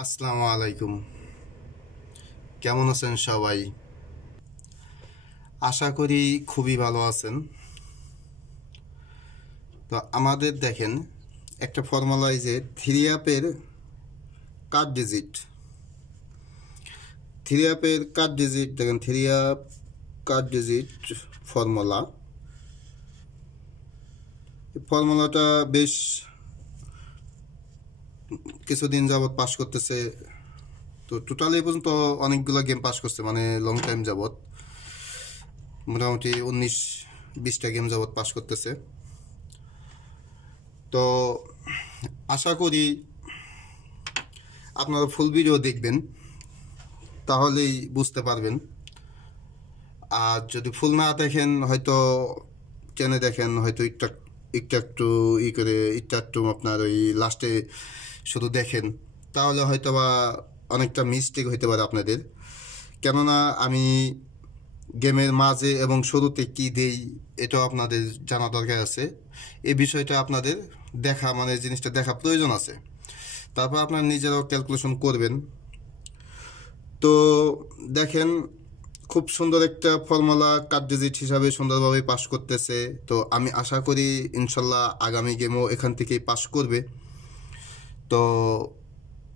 আসসালামু আলাইকুম। কেমন আছেন সবাই? আশা করি খুবই ভালো আছেন। তো আমাদের দেখেন একটা ফর্মুলায় যে থ্রি অ্যাপের কাট ডিজিট দেখেন থ্রি অ্যাপ কাট ডিজিট ফর্মুলা। ফর্মুলাটা বেশ কিছুদিন যাবৎ পাস করতেছে। তো টোটালি এই পর্যন্ত অনেকগুলো গেম পাস করছে, মানে লং টাইম যাবৎ মোটামুটি 19-20টা গেম যাবৎ পাস করতেছে। তো আশা করি আপনারা ফুল ভিডিও দেখবেন, তাহলেই বুঝতে পারবেন। আর যদি ফুল না দেখেন, হয়তো টেনে দেখেন, হয়তো একটু একটু একটু করে একটু একটু আপনার ওই লাস্টে শুধু দেখেন, তাহলে হয়তো বা অনেকটা মিস্টেক হইতে পারে আপনাদের। কেননা আমি গেমের মাঝে এবং শুরুতে কি দেই এটাও আপনাদের জানা দরকার আছে। এই বিষয়টা আপনাদের দেখা, মানে জিনিসটা দেখা প্রয়োজন আছে। তারপর আপনার নিজেরাও ক্যালকুলেশন করবেন। তো দেখেন, খুব সুন্দর একটা ফর্মুলা কাট ডিজিট হিসাবে সুন্দরভাবে পাস করতেছে। তো আমি আশা করি ইনশাল্লাহ আগামী গেমও এখান থেকেই পাস করবে। তো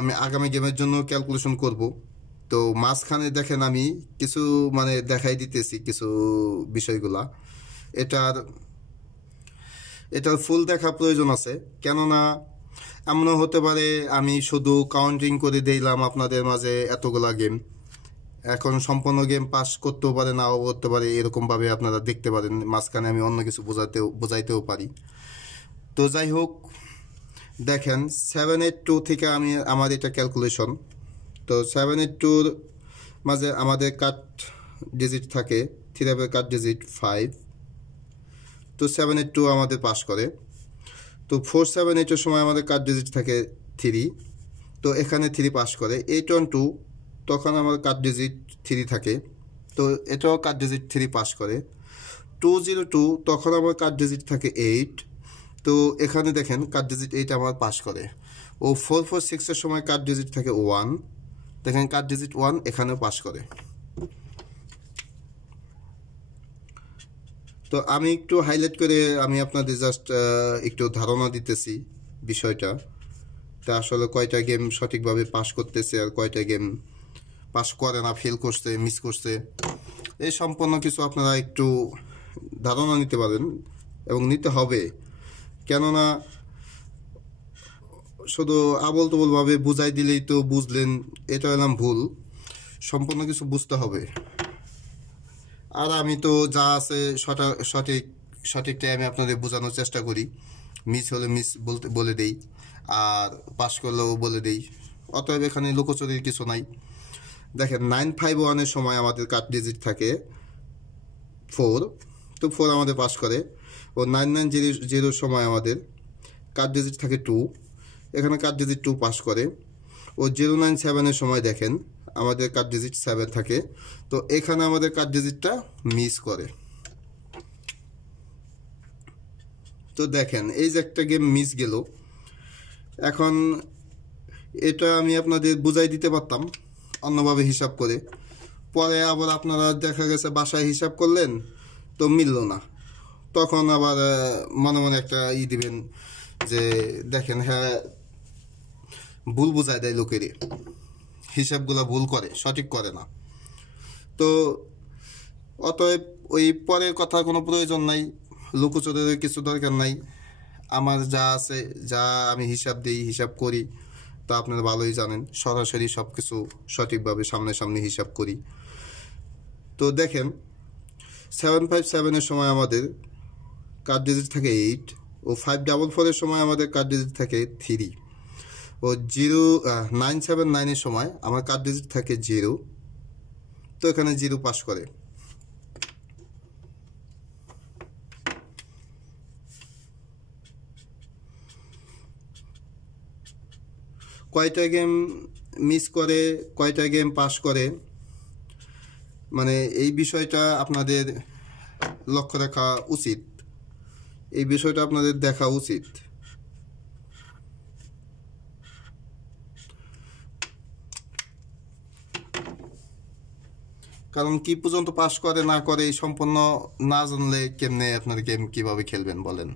আমি আগামী গেমের জন্য ক্যালকুলেশন করব। তো মাঝখানে দেখেন আমি কিছু মানে দেখাই দিতেছি কিছু বিষয়গুলা। এটার এটার ফুল দেখা প্রয়োজন আছে, কেননা এমনও হতে পারে আমি শুধু কাউন্টিং করে দিলাম আপনাদের মাঝে এতগুলা গেম, এখন সম্পূর্ণ গেম পাস করতেও পারে, নাও করতে পারে, এরকমভাবে আপনারা দেখতে পারেন। মাঝখানে আমি অন্য কিছু বোঝাইতেও পারি। তো যাই হোক, দেখেন 782 থেকে আমি আমার এটা ক্যালকুলেশন। তো 782-র মাঝে আমাদের কাট ডিজিট থাকে, থ্রি অ্যাপের কাট ডিজিট 5। তো 782 আমাদের পাস করে। তো 478-এর সময় আমাদের কাট ডিজিট থাকে 3। তো এখানে 3 পাস করে। 812 তখন আমার কাট ডিজিট 3 থাকে, তো এটাও কাট ডিজিট 3 পাস করে। 202 তখন আমার কাট ডিজিট থাকে 8। তো এখানে দেখেন কাট ডিজিট 8 আমার পাস করে। ও 446-এর সময় কাট ডিজিট থাকে 1, দেখেন কাট ডিজিট 1 এখানেও পাস করে। তো আমি একটু হাইলাইট করে আমি আপনাদের জাস্ট একটু ধারণা দিতেছি বিষয়টা। তা আসলে কয়টা গেম সঠিকভাবে পাস করতেছে আর কয়টা গেম পাস করে না, ফেল করছে, মিস করছে, এই সম্পূর্ণ কিছু আপনারা একটু ধারণা নিতে পারেন এবং নিতে হবে। কেননা শুধু আবল তবলভাবে বুঝাই দিলেই তো বুঝলেন, এটা এলাম ভুল। সম্পূর্ণ কিছু বুঝতে হবে। আর আমি তো যা আছে সঠিক সঠিকটাই আমি আপনাদের বোঝানোর চেষ্টা করি। মিস হলে মিস বলতে বলে দেই, আর পাস করলেও বলে দেই। অতএব এখানে লুকোচুরির কিছু নাই। দেখেন 951-এর সময় আমাদের কাট ডিজিট থাকে 4। তো 4 আমাদের পাস করে। ও 9900-র সময় আমাদের কাট ডিজিট থাকে 2, এখানে কাট ডিজিট 2 পাস করে। ও 097-এর সময় দেখেন আমাদের কাট ডিজিট 7 থাকে, তো এখানে আমাদের কাট ডিজিটটা মিস করে। তো দেখেন এই যে একটা গেম মিস গেল। এখন এটা আমি আপনাদের বুঝাই দিতে পারতাম অন্যভাবে হিসাব করে, পরে আবার আপনারা দেখা গেছে বাসায় হিসাব করলেন তো মিলল না, তখন আবার মনে মনে একটা দিবেন যে দেখেন হ্যাঁ ভুল বোঝায় দেয় লোকেরই, হিসাবগুলো ভুল করে, সঠিক করে না। তো অতএব ওই পরের কথা কোনো প্রয়োজন নাই, লুকোচুরের কিছু দরকার নাই। আমার যা আছে, যা আমি হিসাব দিই, হিসাব করি, তা আপনারা ভালোই জানেন। সরাসরি সব কিছু সঠিকভাবে সামনাসামনি হিসাব করি। তো দেখেন 757-এর সময় আমাদের কার্ড ডিজিট থাকে 8। ও 544-এর সময় আমাদের কার্ড ডিজিট থাকে 3। ও 0979-এর সময় আমার কার্ড ডিজিট থাকে 0। তো এখানে 0 পাস করে। কয়টা গেম মিস করে, কয়টা গেম পাস করে, মানে এই বিষয়টা আপনাদের লক্ষ্য রাখা উচিত, এই বিষয়টা আপনাদের দেখা উচিত। কারণ কি পর্যন্ত পাস করে না করে এই সম্পূর্ণ না জানলে কেমনে আপনার গেম কিভাবে খেলবেন বলেন।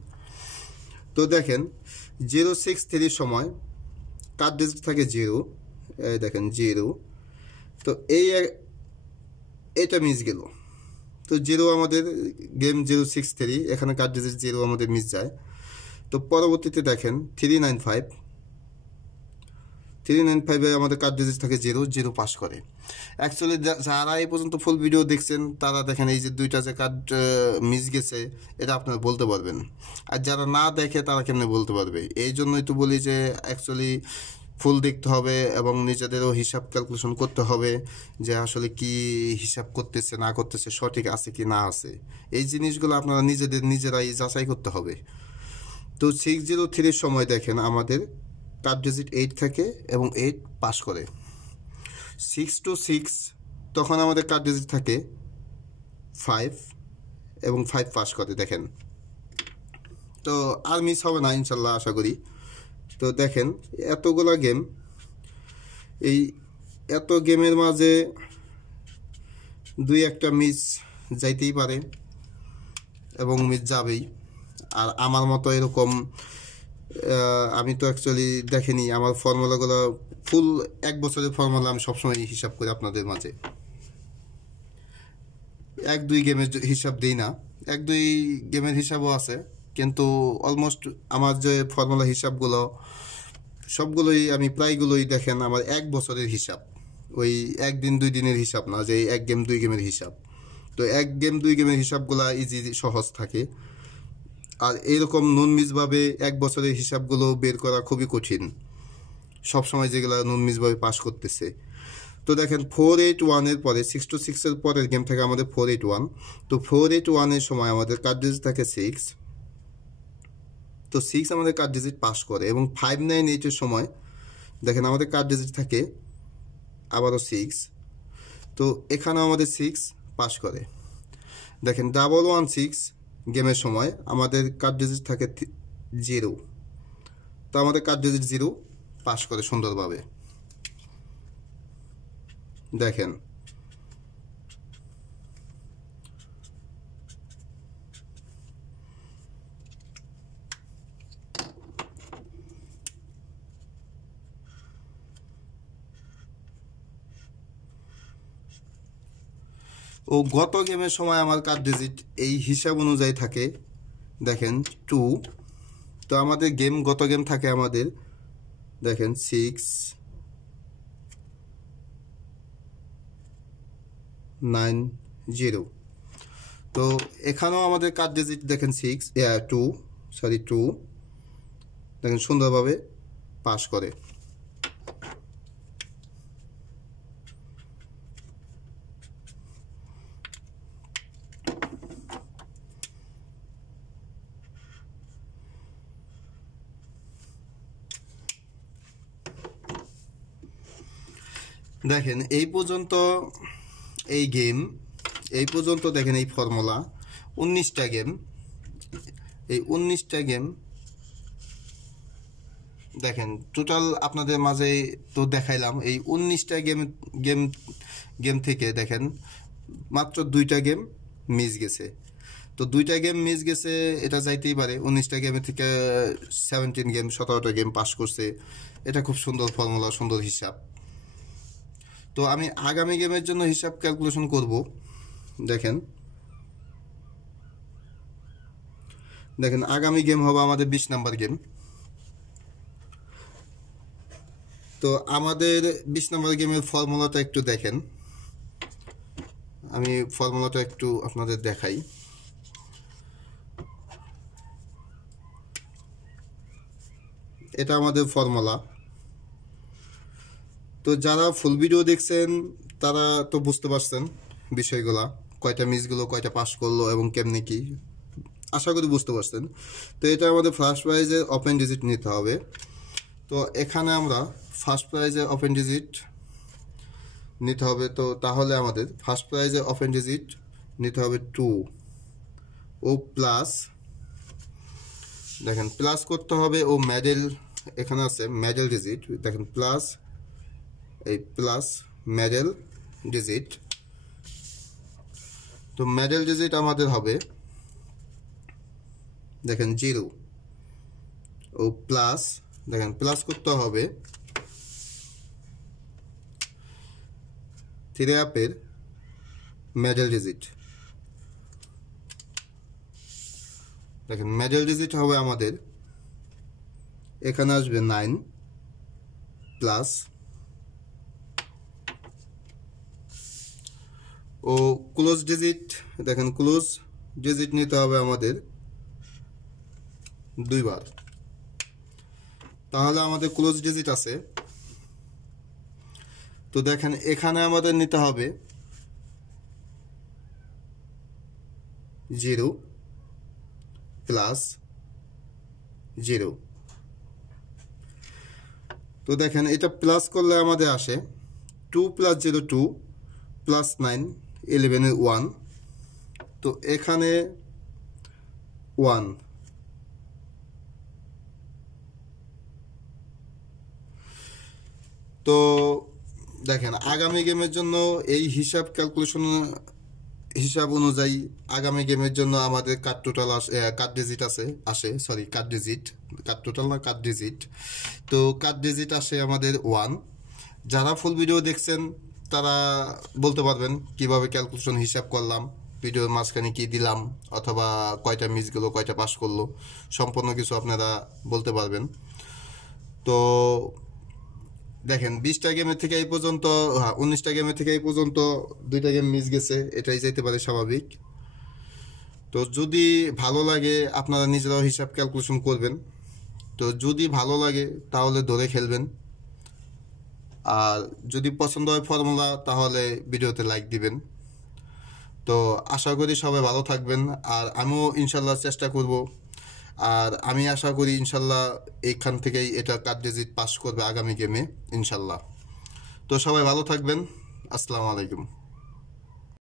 তো দেখেন 063 সময় কার্ড ডিজিট থাকে 0, এই দেখেন 0। তো এটা মিস গেল, তো 0 আমাদের গেম 063, এখানে কার্ড ডিজিট 0 আমাদের মিস যায়। তো পরবর্তীতে দেখেন 395 আমাদের কার্ড ডিজিট থাকে 0, 0 পাস করে। অ্যাকচুয়ালি যারা এই পর্যন্ত ফুল ভিডিও দেখছেন তারা দেখেন এই যে দুইটা যে কার্ড মিস গেছে এটা আপনারা বলতে পারবেন, আর যারা না দেখে তারা কেমনে বলতে পারবে। এই জন্যই তো বলি যে অ্যাকচুয়ালি ফুল দেখতে হবে এবং নিজেদেরও হিসাব ক্যালকুলেশন করতে হবে যে আসলে কি হিসাব করতেছে না করতেছে, সঠিক আছে কি না আছে, এই জিনিসগুলো আপনারা নিজেরাই যাচাই করতে হবে। তো 603 সময় দেখেন আমাদের কার্ড ডিজিট 8 থাকে এবং 8 পাস করে। 6 to 6 তখন আমাদের কার্ড ডিজিট থাকে 5 এবং 5 পাস করে দেখেন। তো আর মিস হবে না ইনশাল্লাহ আশা করি। তো দেখেন এতগুলা গেম, এই এত গেমের মাঝে দুই একটা মিস যাইতেই পারে এবং মিস যাবেই। আর আমার মতো এরকম আমি তো অ্যাকচুয়ালি দেখেনি, আমার ফর্মুলাগুলো ফুল 1 বছরের ফর্মুলা আমি সবসময় হিসাব করি আপনাদের মাঝে। 1-2 গেমের হিসাব দিই না, 1-2 গেমের হিসাবও আছে, কিন্তু অলমোস্ট আমার যে ফর্মুলা হিসাবগুলো সবগুলোই আমি প্রায়গুলোই দেখেন আমার 1 বছরের হিসাব, ওই 1 দিন 2 দিনের হিসাব না যে 1 গেম 2 গেমের হিসাব। তো 1 গেম 2 গেমের হিসাবগুলো ইজি সহজ থাকে, আর এরকম নুন মিসভাবে 1 বছরের হিসাবগুলো বের করা খুবই কঠিন সবসময়, যেগুলো নুন মিসভাবে পাস করতেছে। তো দেখেন 481 এর পরে 6 to 6 এর পরের গেম থাকে আমাদের 481। তো 481 এর সময় আমাদের কার্ড ডিজিট থাকে 6, তো 6 আমাদের কার্ড ডিজিট পাস করে। এবং 598 এর সময় দেখেন আমাদের কার্ড ডিজিট থাকে আবারও 6, তো এখানে আমাদের 6 পাস করে। দেখেন 116 গেমের সময় আমাদের কার্ড ডিজিট থাকে 0, তো আমাদের কার্ড ডিজিট 0 পাস করে সুন্দরভাবে দেখেন। ও গত গেমের সময় আমার কার্ড ডিজিট এই হিসাব অনুযায়ী থাকে দেখেন 2, তো আমাদের গত গেম থাকে আমাদের দেখেন 6, 9, 0। তো এখানেও আমাদের কার্ড ডিজিট দেখেন 2 দেখেন সুন্দরভাবে পাস করে। দেখেন এই পর্যন্ত দেখেন এই ফর্মুলা 19টা গেম, এই 19টা গেম দেখেন টোটাল আপনাদের মাঝে তো দেখাইলাম। এই 19টা গেম থেকে দেখেন মাত্র 2টা গেম মিস গেছে। তো 2টা গেম মিস গেছে এটা যাইতেই পারে, 19টা গেমের থেকে 17টা গেম পাস করছে। এটা খুব সুন্দর ফর্মুলা, সুন্দর হিসাব। তো আমি আগামী গেমের জন্য হিসাব ক্যালকুলেশন করব। দেখেন আগামী গেম হবে আমাদের 20 নাম্বার গেম। তো আমাদের 20 নাম্বার গেমের ফর্মুলাটা একটু দেখেন, আমি ফর্মুলাটা একটু আপনাদের দেখাই। এটা আমাদের ফর্মুলা। তো যারা ফুল ভিডিও দেখছেন তারা তো বুঝতে পারছেন বিষয়গুলা, কয়টা মিসগুলো কয়টা পাস করলো এবং কেমনে কি, আশা করি বুঝতে পারছেন। তো এটা আমাদের ফার্স্ট প্রাইজের ওপেন ডিজিট নিতে হবে। তো এখানে আমরা ফার্স্ট প্রাইজের ওপেন ডিজিট নিতে হবে। তো তাহলে আমাদের ফার্স্ট প্রাইজের ওপেন ডিজিট নিতে হবে 2 ও প্লাস, দেখেন প্লাস করতে হবে ও মেডেল, এখানে আছে মেডেল ডিজিট, দেখেন প্লাস এই প্লাস মেডেল ডিজিট তো মিডল ডিজিট আমাদের হবে দেখেন 0 ও প্লাস, দেখেন প্লাস করতে হবে 3 আপের মিডল ডিজিট। দেখেন মিডল ডিজিট হবে আমাদের, এখানে আসবে 9 প্লাস ও ক্লোজ ডিজিট, দেখেন ক্লোজ ডিজিট নিতে হবে আমাদের 2 বার। তাহলে আমাদের ক্লোজ ডিজিট আছে। তো দেখেন এখানে আমাদের নিতে হবে 0 প্লাস 0। তো দেখেন এটা প্লাস করলে আমাদের আসে 2 প্লাস 0 2 প্লাস 9 11 এর 1। তো এখানে 1। তো দেখেন আগামী গেমের জন্য এই হিসাব ক্যালকুলেশন হিসাব অনুযায়ী আগামী গেমের জন্য আমাদের কার্ড টোটাল কার্ড ডিজিট আসে sorry card digit, card total না কার্ড ডিজিট। তো কার্ড ডিজিট আসে আমাদের 1। যারা ফুল ভিডিও দেখছেন তারা বলতে পারবেন কিভাবে ক্যালকুলেশন হিসাব করলাম, ভিডিওর মাঝখানে কি দিলাম, অথবা কয়টা মিস গেলো কয়টা পাস করলো, সম্পূর্ণ কিছু আপনারা বলতে পারবেন। তো দেখেন 20টা গেমের থেকে এই পর্যন্ত 19টা গেমের থেকে এই পর্যন্ত 2টা গেম মিস গেছে, এটাই যেতে পারে স্বাভাবিক। তো যদি ভালো লাগে আপনারা নিজেরাও হিসাব ক্যালকুলেশন করবেন। তো যদি ভালো লাগে তাহলে ধরে খেলবেন, আর যদি পছন্দ হয় ফর্মুলা তাহলে ভিডিওতে লাইক দিবেন। তো আশা করি সবাই ভালো থাকবেন, আর আমিও ইনশাল্লাহ চেষ্টা করব, আর আমি আশা করি ইনশাল্লাহ এইখান থেকেই এটা কার্ড ডিজিট পাস করবে আগামী গেমে ইনশাল্লাহ। তো সবাই ভালো থাকবেন, আসসালামু আলাইকুম।